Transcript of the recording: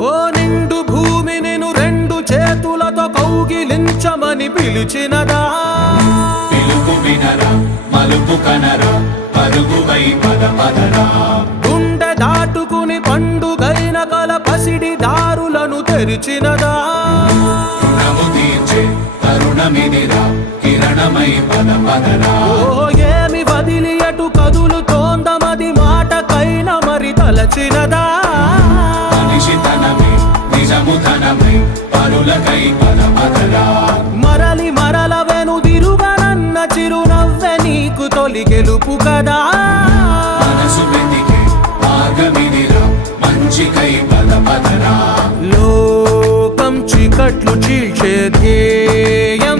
ఓ నిండు భూమి నేను రెండు చేతులతో కౌగిలించమని పిలిచినదా? పిలుపు వినరా మలుపు కనరా పరుగు వై పద పదరా. గుండె దాటుకుని పండుగైన కల పసిడి దారులను తెరిచినదా? రుణము తీర్చే తరుణమిదిరా కిరణమై పద పదరా. ఓ ఏమి వదిలి అటు కదులుతోందమది మాటకైన మరి తలచినదా? నిజము ధనమై పరులకై పదరా మరలి మరల వెనుదిరుగనన్న చిరునవ్వె నీకు తొలి గెలుపు కదా. మనసు వెతికే మార్గమిదిరా మంచికై లోకం చీకట్లు చీల్చే ధ్యేయం